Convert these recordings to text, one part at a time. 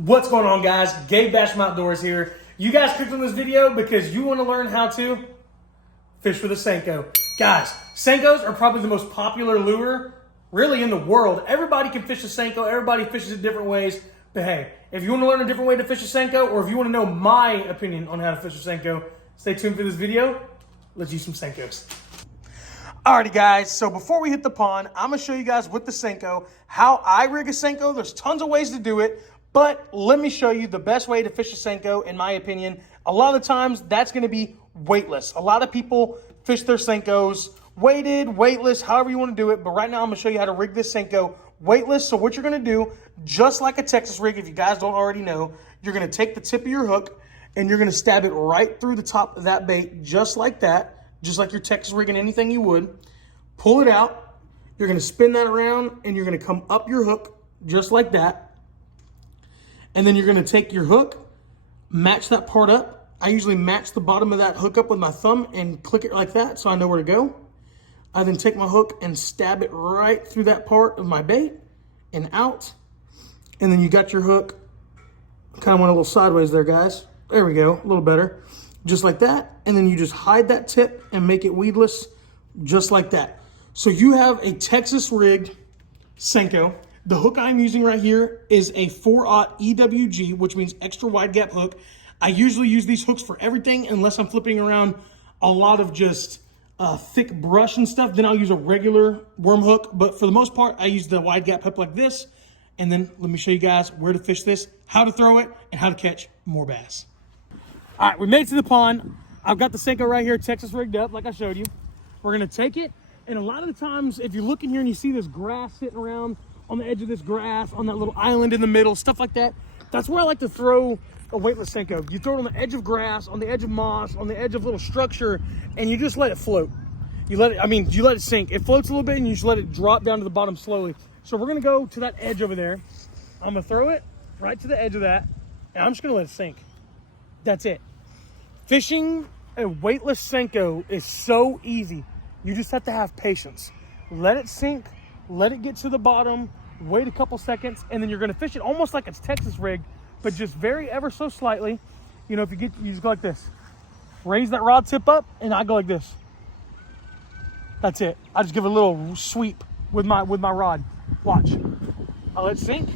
What's going on, guys? Gabe Basham Outdoors here. You guys clicked on this video because you want to learn how to fish with a Senko. Guys, Senkos are probably the most popular lure really in the world. Everybody can fish a Senko. Everybody fishes it different ways. But hey, if you want to learn a different way to fish a Senko, or if you want to know my opinion on how to fish a Senko, stay tuned for this video. Let's use some Senkos. Alrighty, guys, so before we hit the pond, I'm going to show you guys with the Senko how I rig a Senko. There's tons of ways to do it, but let me show you the best way to fish a Senko, in my opinion. A lot of the times, that's going to be weightless. A lot of people fish their Senkos weighted, weightless, however you want to do it, but right now I'm going to show you how to rig this Senko weightless. So what you're going to do, just like a Texas rig, if you guys don't already know, you're going to take the tip of your hook and you're going to stab it right through the top of that bait, just like that. Just like your Texas rigging anything you would. Pull it out. You're going to spin that around and you're going to come up your hook just like that. And then you're going to take your hook, match that part up. I usually match the bottom of that hook up with my thumb and click it like that so I know where to go. I then take my hook and stab it right through that part of my bait and out. And then you got your hook. Kind of went a little sideways there, guys. There we go, a little better. Just like that, and then you just hide that tip and make it weedless, just like that. So you have a Texas rigged Senko. The hook I'm using right here is a 4/0 EWG, which means extra wide gap hook. I usually use these hooks for everything unless I'm flipping around a lot of just thick brush and stuff. Then I'll use a regular worm hook, but for the most part, I use the wide gap hook like this. And then let me show you guys where to fish this, how to throw it, and how to catch more bass. All right, we made it to the pond. I've got the Senko right here, Texas rigged up, like I showed you. We're gonna take it, and a lot of the times, if you look in here and you see this grass sitting around on the edge of this grass, on that little island in the middle, stuff like that, that's where I like to throw a weightless Senko. You throw it on the edge of grass, on the edge of moss, on the edge of little structure, and you just let it float. You let it sink. It floats a little bit, and you just let it drop down to the bottom slowly. So we're gonna go to that edge over there. I'm gonna throw it right to the edge of that, and I'm just gonna let it sink. That's it. Fishing a weightless Senko is so easy. You just have to have patience. Let it sink, let it get to the bottom, wait a couple seconds, and then you're gonna fish it almost like it's Texas rigged, but just very ever so slightly. You know, you just go like this. Raise that rod tip up, and I go like this. That's it. I just give it a little sweep with my rod. Watch. I let it sink,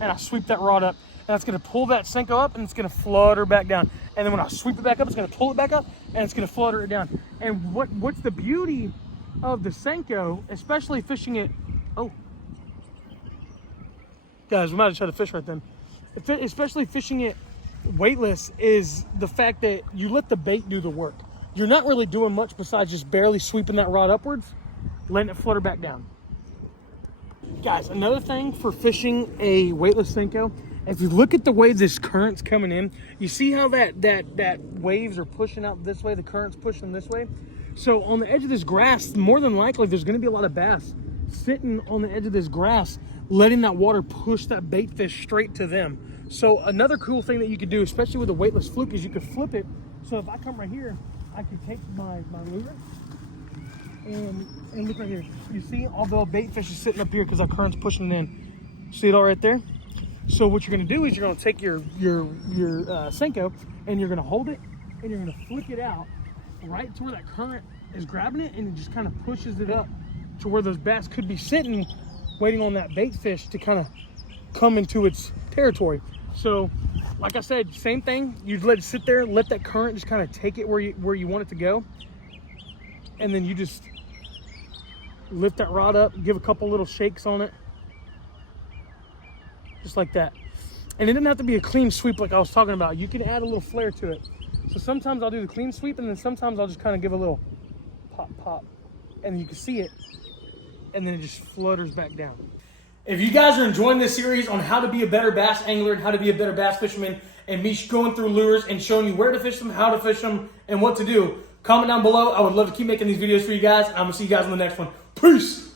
and I sweep that rod up. And it's going to pull that Senko up and it's going to flutter back down. And then when I sweep it back up, it's going to pull it back up and it's going to flutter it down. And what's the beauty of the Senko, especially fishing it, oh, guys, we might have tried to fish right then. Especially fishing it weightless is the fact that you let the bait do the work. You're not really doing much besides just barely sweeping that rod upwards, letting it flutter back down. Guys, another thing for fishing a weightless Senko, if you look at the way this current's coming in, you see how that waves are pushing out this way, the current's pushing this way. So on the edge of this grass, more than likely, there's gonna be a lot of bass sitting on the edge of this grass, letting that water push that bait fish straight to them. So another cool thing that you could do, especially with a weightless fluke, is you could flip it. So if I come right here, I could take my lure and look right here. You see all the bait fish is sitting up here because our current's pushing it in. See it all right there? So what you're going to do is you're going to take your Senko and you're going to hold it and you're going to flick it out right to where that current is grabbing it, and it just kind of pushes it up to where those bass could be sitting waiting on that bait fish to kind of come into its territory. So like I said, same thing. You let it sit there, let that current just kind of take it where you want it to go, and then you just lift that rod up, give a couple little shakes on it. Just like that. And it doesn't have to be a clean sweep like I was talking about. You can add a little flair to it. So sometimes I'll do the clean sweep, and then sometimes I'll just kind of give a little pop, pop. And you can see it, and then it just flutters back down. If you guys are enjoying this series on how to be a better bass angler and how to be a better bass fisherman, and me going through lures and showing you where to fish them, how to fish them, and what to do, comment down below. I would love to keep making these videos for you guys, and I'm going to see you guys in the next one. Peace!